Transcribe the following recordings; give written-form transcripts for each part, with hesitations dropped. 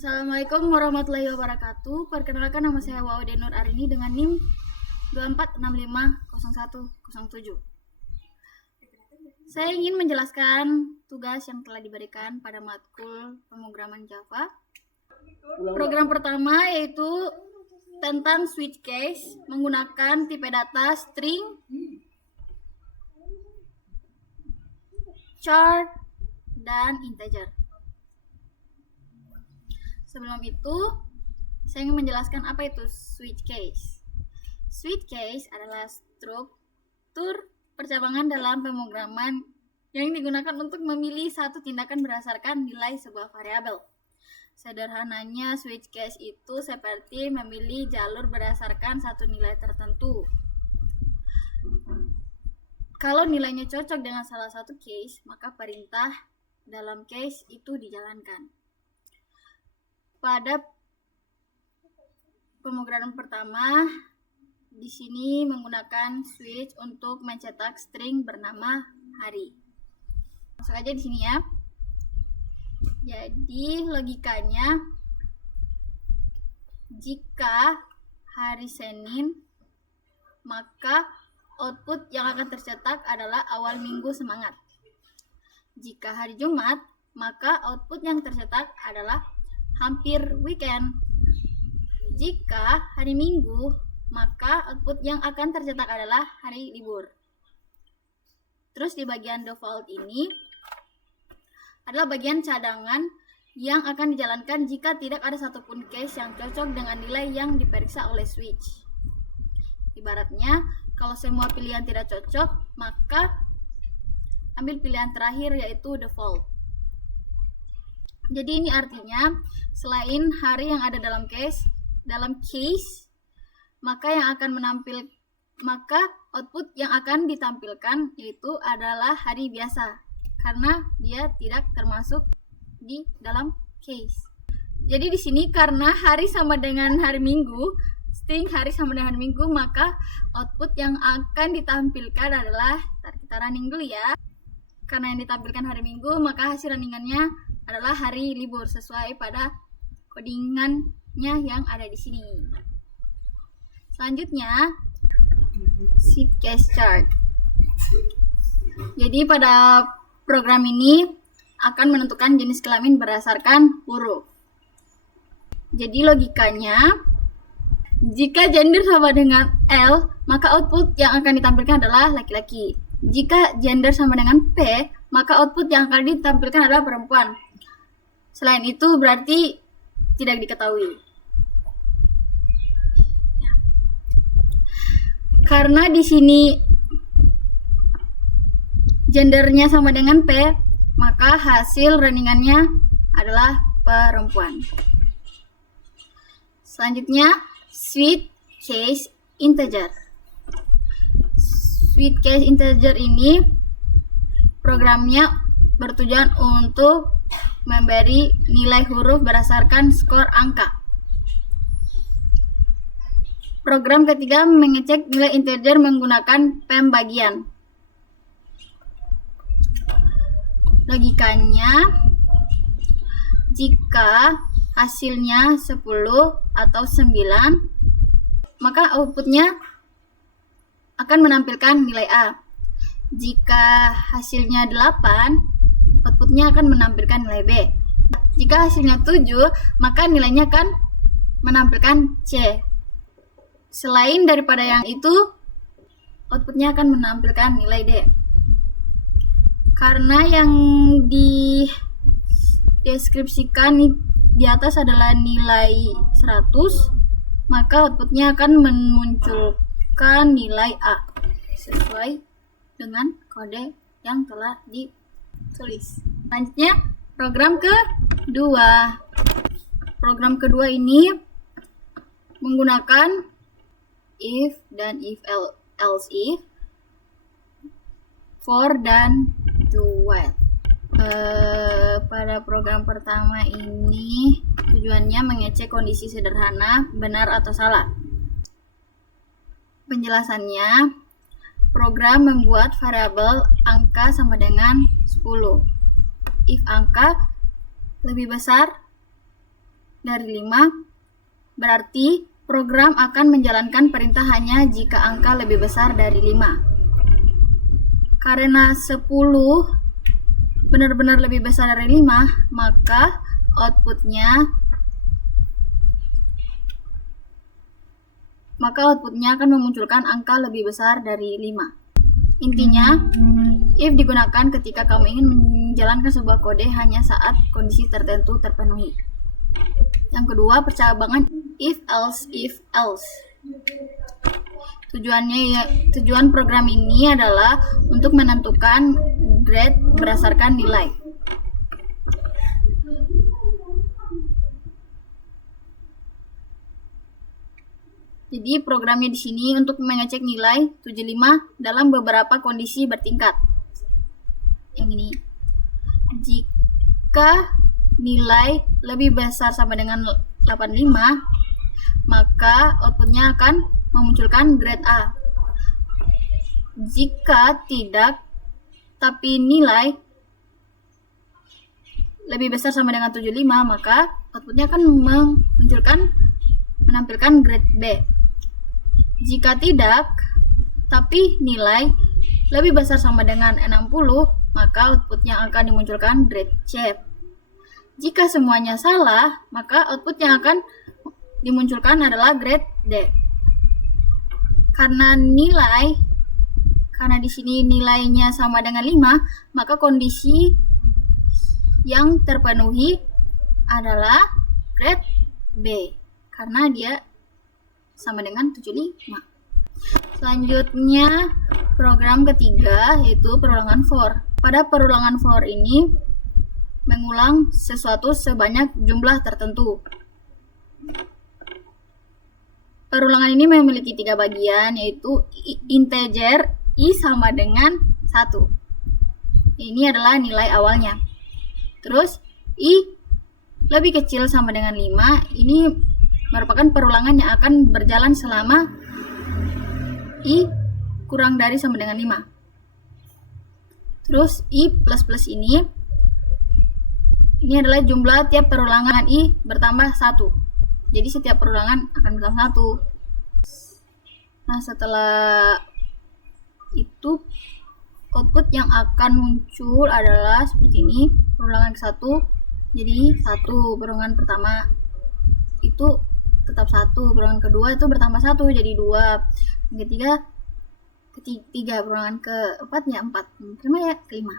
Assalamualaikum warahmatullahi wabarakatuh. Perkenalkan, nama saya Waude Nur Arini dengan NIM 24650107. Saya ingin menjelaskan tugas yang telah diberikan pada matkul pemrograman Java. Program pertama yaitu tentang switch case menggunakan tipe data string, char, dan integer. Sebelum itu, saya ingin menjelaskan apa itu switch case. Switch case adalah struktur percabangan dalam pemrograman yang digunakan untuk memilih satu tindakan berdasarkan nilai sebuah variabel. Sederhananya, switch case itu seperti memilih jalur berdasarkan satu nilai tertentu. Kalau nilainya cocok dengan salah satu case, maka perintah dalam case itu dijalankan. Pada pemrograman pertama, di sini menggunakan switch untuk mencetak string bernama hari. Masuk aja di sini ya. Jadi logikanya, jika hari Senin, maka output yang akan tercetak adalah awal minggu semangat. Jika hari Jumat, maka output yang tercetak adalah hampir weekend. Jika hari Minggu, maka output yang akan tercetak adalah hari libur. Terus di bagian default ini adalah bagian cadangan yang akan dijalankan jika tidak ada satupun case yang cocok dengan nilai yang diperiksa oleh switch. Ibaratnya, kalau semua pilihan tidak cocok, maka ambil pilihan terakhir yaitu default. Jadi ini artinya selain hari yang ada dalam case, maka output yang akan ditampilkan yaitu adalah hari biasa karena dia tidak termasuk di dalam case. Jadi di sini karena hari sama dengan hari Minggu, string hari sama dengan hari Minggu, maka output yang akan ditampilkan adalah, kita running dulu ya. Karena yang ditampilkan hari Minggu, maka hasil runningannya adalah hari libur sesuai pada codingannya yang ada di sini. Selanjutnya, shift case chart. Jadi pada program ini akan menentukan jenis kelamin berdasarkan huruf. Jadi logikanya, jika gender sama dengan L, maka output yang akan ditampilkan adalah laki-laki. Jika gender sama dengan P, maka output yang akan ditampilkan adalah perempuan. Selain itu berarti tidak diketahui. Karena di sini gendernya sama dengan P, maka hasil runningannya adalah perempuan. Selanjutnya, switch case integer. Switch case integer ini programnya bertujuan untuk memberi nilai huruf berdasarkan skor angka. Program ketiga mengecek nilai integer menggunakan pembagian. Logikanya, jika hasilnya 10 atau 9, maka outputnya akan menampilkan nilai A. Jika hasilnya 8, outputnya akan menampilkan nilai B. Jika hasilnya 7, maka nilainya akan menampilkan C. Selain daripada yang itu, outputnya akan menampilkan nilai D. Karena yang dideskripsikan di atas adalah nilai 100, maka outputnya akan memunculkan nilai A sesuai dengan kode yang telah ditulis. Selanjutnya, program kedua. Program kedua ini menggunakan if dan if else if, for dan do while. Pada program pertama ini tujuannya mengecek kondisi sederhana benar atau salah. Penjelasannya, program membuat variabel angka sama dengan 10. If angka lebih besar dari 5, berarti program akan menjalankan perintah hanya jika angka lebih besar dari 5. Karena 10 benar-benar lebih besar dari 5, maka outputnya akan memunculkan angka lebih besar dari 5. Intinya, if digunakan ketika kamu ingin menjalankan sebuah kode hanya saat kondisi tertentu terpenuhi. Yang kedua, percabangan if else. Tujuan program ini adalah untuk menentukan grade berdasarkan nilai. Jadi programnya di sini untuk mengecek nilai 75 dalam beberapa kondisi bertingkat. Yang ini. Jika nilai lebih besar sama dengan 85, maka outputnya akan memunculkan grade A. Jika tidak, tapi nilai lebih besar sama dengan 75, maka outputnya akan menampilkan grade B. Jika tidak, tapi nilai lebih besar sama dengan 60, maka outputnya akan dimunculkan grade C. Jika semuanya salah, maka output yang akan dimunculkan adalah grade D. Karena di sini nilainya sama dengan 5, maka kondisi yang terpenuhi adalah grade B. Karena dia sama dengan 75. Selanjutnya, program ketiga yaitu perulangan for. Pada perulangan for ini mengulang sesuatu sebanyak jumlah tertentu. Perulangan ini memiliki 3 bagian, yaitu integer i sama dengan 1. Ini adalah nilai awalnya. Terus i lebih kecil sama dengan 5. Ini merupakan perulangan yang akan berjalan selama i kurang dari sama dengan 5. Terus i plus plus ini adalah jumlah tiap perulangan i bertambah 1. Jadi setiap perulangan akan bertambah 1. Nah, setelah itu output yang akan muncul adalah seperti ini. Perulangan ke-1 jadi 1, perulangan pertama itu tetap 1, perulangan kedua itu bertambah 1 jadi 2, yang ketiga perulangan keempat ya 4, kelima ya kelima.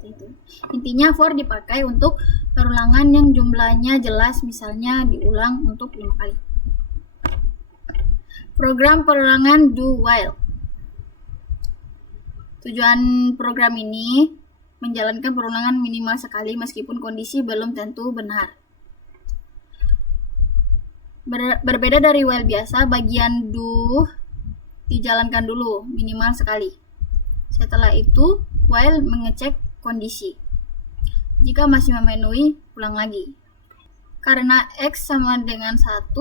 Itu. Intinya for dipakai untuk perulangan yang jumlahnya jelas, misalnya diulang untuk 5 kali. Program perulangan do while. Tujuan program ini menjalankan perulangan minimal sekali meskipun kondisi belum tentu benar. Berbeda dari while biasa, bagian do dijalankan dulu minimal sekali. Setelah itu, while mengecek kondisi. Jika masih memenuhi, ulang lagi. Karena X sama dengan 1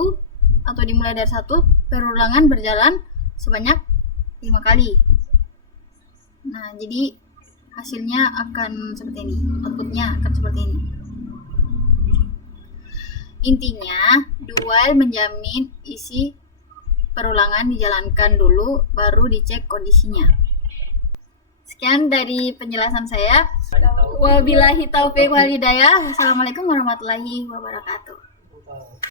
atau dimulai dari 1, perulangan berjalan sebanyak 5 kali. Nah, jadi hasilnya akan seperti ini. Outputnya akan seperti ini. Intinya, do while menjamin isi perulangan dijalankan dulu, baru dicek kondisinya. Sekian dari penjelasan saya. Wabillahi taufiq wal hidayah. Wassalamualaikum warahmatullahi wabarakatuh.